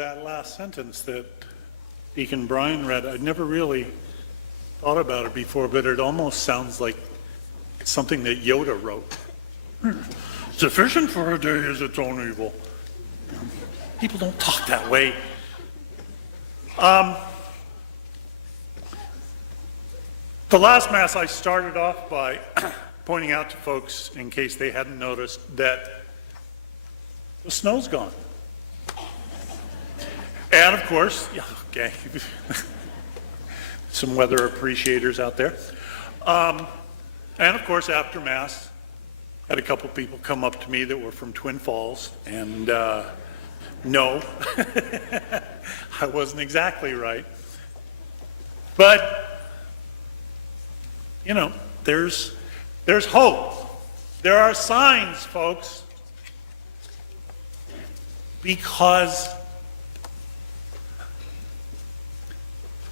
that last sentence that Deacon Brian read, I'd never really thought about it before, but it almost sounds like something that Yoda wrote. Sufficient for a day is its own evil. People don't talk that way. The last Mass, I started off by pointing out to folks, in case they hadn't noticed, that the snow's gone. And of course, yeah, okay, some weather appreciators out there. And of course, after Mass, had a couple people come up to me that were from Twin Falls, and no, I wasn't exactly right. But, you know, there's hope. There are signs, folks, because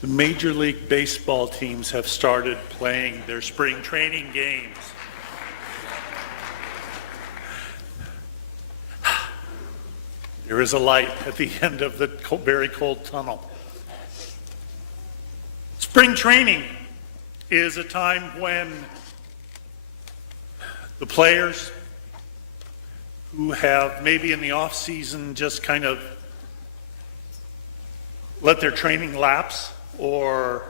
the Major League Baseball teams have started playing their spring training games. There is a light at the end of the very cold tunnel. Spring training is a time when the players who have maybe in the off season just kind of let their training lapse, or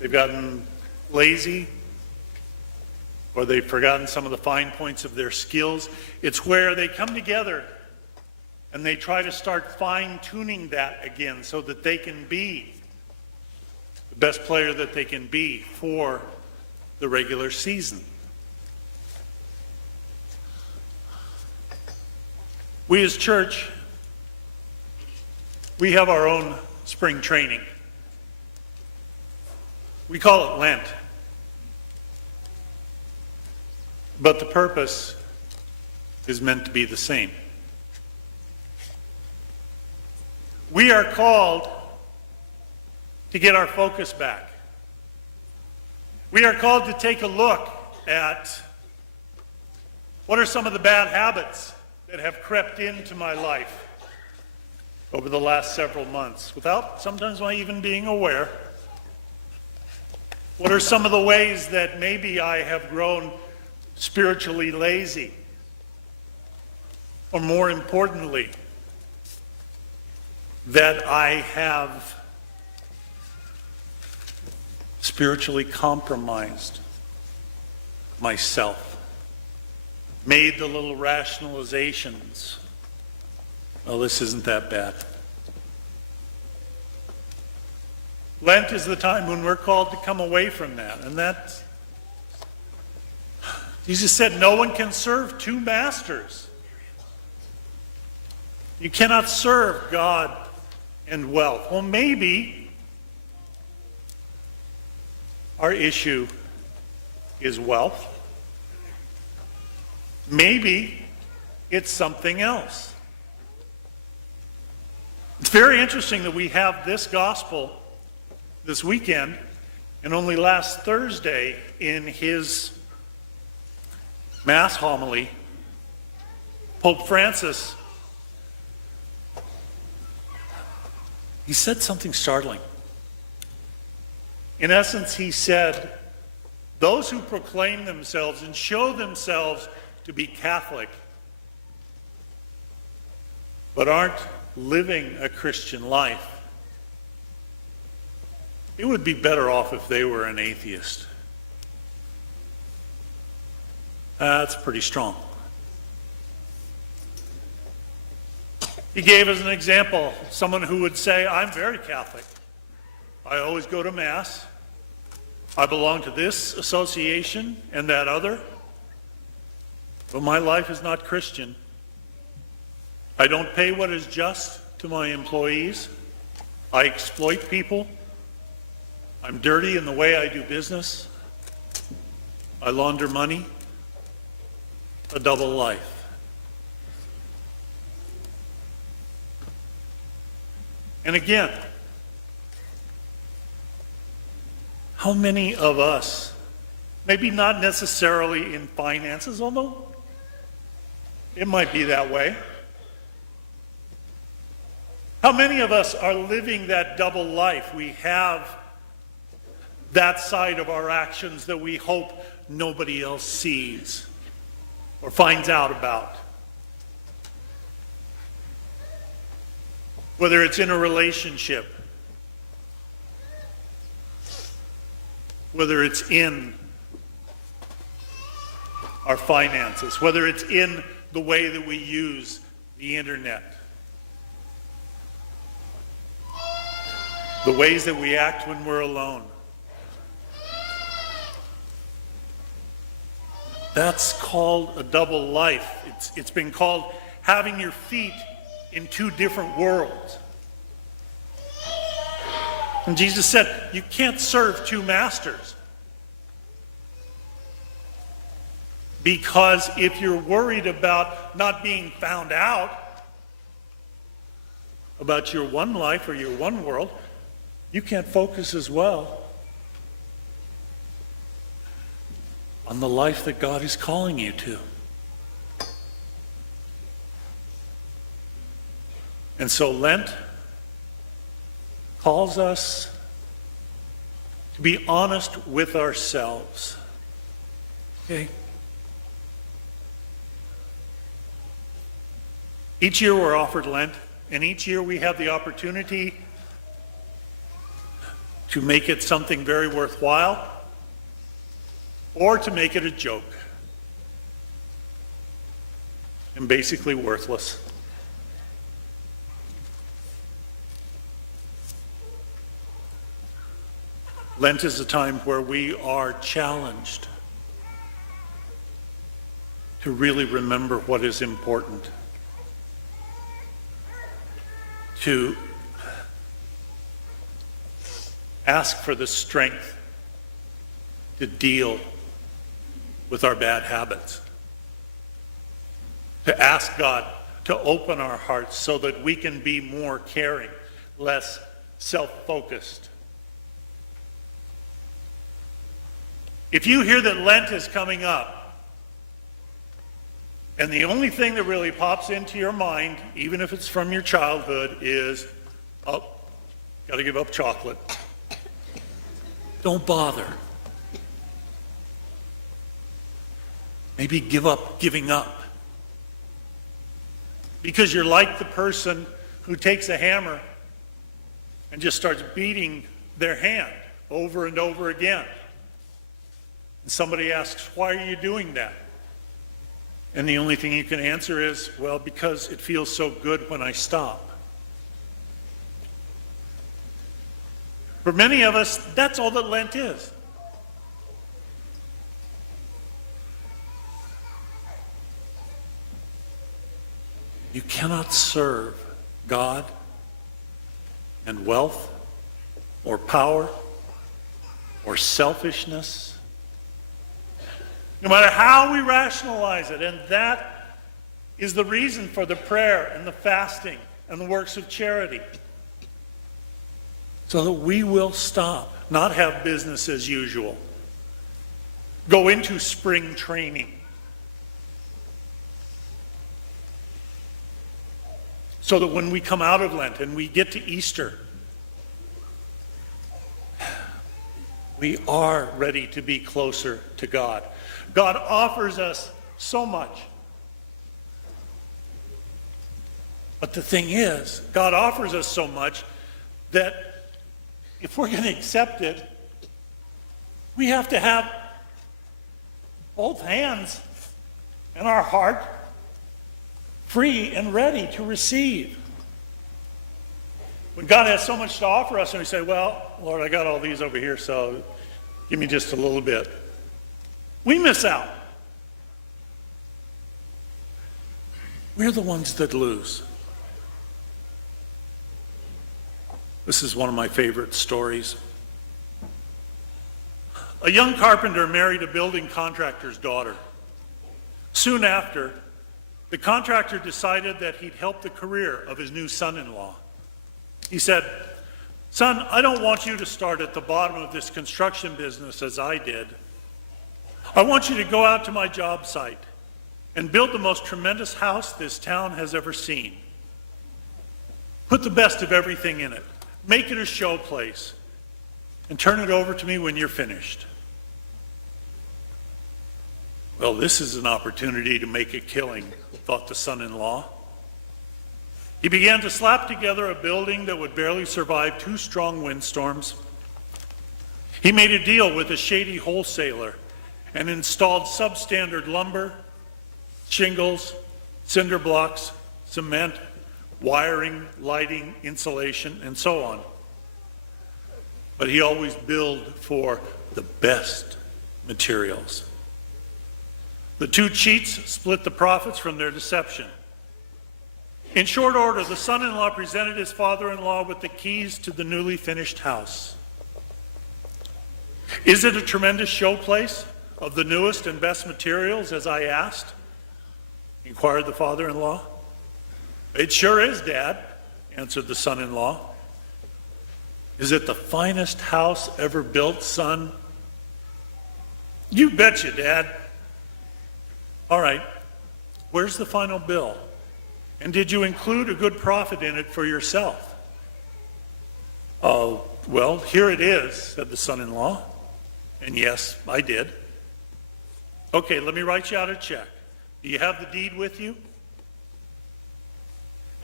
they've gotten lazy, or they've forgotten some of the fine points of their skills. It's where they come together and they try to start fine-tuning that again so that they can be the best player that they can be for the regular season. We as church, we have our own spring training. We call it Lent. But the purpose is meant to be the same. We are called to get our focus back. We are called to take a look at what are some of the bad habits that have crept into my life over the last several months, without sometimes my even being aware. What are some of the ways that maybe I have grown spiritually lazy? Or more importantly, that I have spiritually compromised myself, made the little rationalizations. Well, this isn't that bad. Lent is the time when we're called to come away from that. And that's, Jesus said, no one can serve two masters. You cannot serve God and wealth. Well, maybe our issue is wealth. Maybe it's something else. It's very interesting that we have this gospel this weekend, and only last Thursday in his Mass homily, Pope Francis, he said something startling. In essence, he said, those who proclaim themselves and show themselves to be Catholic, but aren't living a Christian life, it would be better off if they were an atheist. That's pretty strong. He gave as an example someone who would say, I'm very Catholic. I always go to Mass. I belong to this association and that other. But my life is not Christian. I don't pay what is just to my employees. I exploit people. I'm dirty in the way I do business. I launder money. A double life. And again, how many of us, maybe not necessarily in finances, although it might be that way, How many of us are living that double life? We have that side of our actions that we hope nobody else sees or finds out about. Whether it's in a relationship, whether it's in our finances, whether it's in the way that we use the internet, the ways that we act when we're alone. That's called a double life. It's been called having your feet in two different worlds. And Jesus said, you can't serve two masters. Because if you're worried about not being found out about your one life or your one world, you can't focus as well on the life that God is calling you to. And so Lent calls us to be honest with ourselves. Okay? Each year we're offered Lent, and each year we have the opportunity to make it something very worthwhile or to make it a joke and basically worthless. Lent is a time where we are challenged to really remember what is important, to ask for the strength to deal with our bad habits, to ask God to open our hearts so that we can be more caring, less self-focused. If you hear that Lent is coming up, and the only thing that really pops into your mind, even if it's from your childhood, is, oh, got to give up chocolate. Don't bother. Maybe give up giving up. Because you're like the person who takes a hammer and just starts beating their hand over and over again. And somebody asks, why are you doing that? And the only thing you can answer is, well, because it feels so good when I stop. For many of us, that's all that Lent is. You cannot serve God and wealth or power or selfishness, no matter how we rationalize it. And that is the reason for the prayer and the fasting and the works of charity. So that we will stop, not have business as usual, go into spring training, so that when we come out of Lent and we get to Easter, we are ready to be closer to God. God offers us so much. But the thing is, God offers us so much that if we're going to accept it, we have to have both hands and our heart free and ready to receive. When God has so much to offer us and we say, well, Lord, I got all these over here, so give me just a little bit, we miss out. We're the ones that lose. This is one of my favorite stories. A young carpenter married a building contractor's daughter. Soon after, the contractor decided that he'd help the career of his new son-in-law. He said, son, I don't want you to start at the bottom of this construction business as I did. I want you to go out to my job site and build the most tremendous house this town has ever seen. Put the best of everything in it. Make it a show place. And turn it over to me when you're finished. Well, this is an opportunity to make a killing, thought the son-in-law. He began to slap together a building that would barely survive 2 strong windstorms. He made a deal with a shady wholesaler and installed substandard lumber, shingles, cinder blocks, cement, wiring, lighting, insulation, and so on. But he always billed for the best materials. The 2 cheats split the profits from their deception. In short order, the son-in-law presented his father-in-law with the keys to the newly finished house. Is it a tremendous showplace of the newest and best materials, as I asked? Inquired the father-in-law. It sure is, Dad, answered the son-in-law. Is it the finest house ever built, son? You betcha, Dad. All right, where's the final bill? And did you include a good profit in it for yourself? Oh, well, here it is, said the son-in-law. And yes, I did. Okay, let me write you out a check. Do you have the deed with you?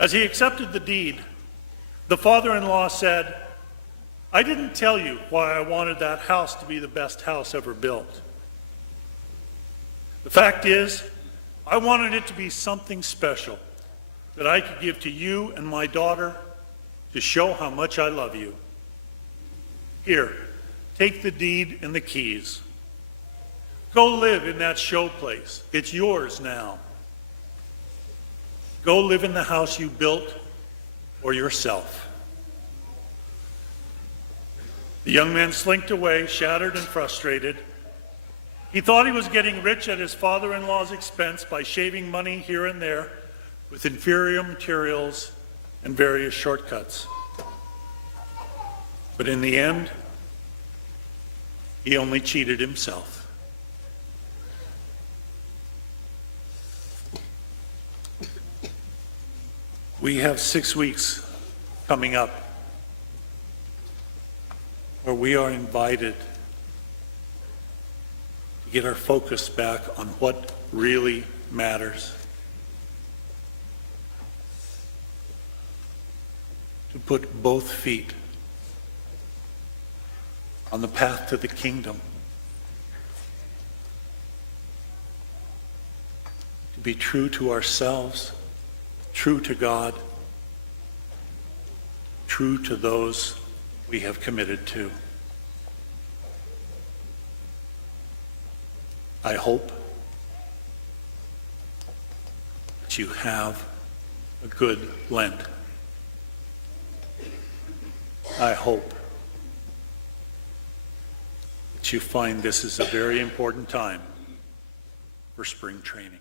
As he accepted the deed, the father-in-law said, I didn't tell you why I wanted that house to be the best house ever built. The fact is, I wanted it to be something special that I could give to you and my daughter to show how much I love you. Here, take the deed and the keys. Go live in that show place. It's yours now. Go live in the house you built or yourself. The young man slinked away, shattered and frustrated. He thought he was getting rich at his father-in-law's expense by shaving money here and there with inferior materials and various shortcuts. But in the end, he only cheated himself. We have 6 weeks coming up where we are invited to get our focus back on what really matters. To put both feet on the path to the kingdom. To be true to ourselves, true to God, true to those we have committed to. I hope that you have a good Lent. I hope that you find this is a very important time for spring training.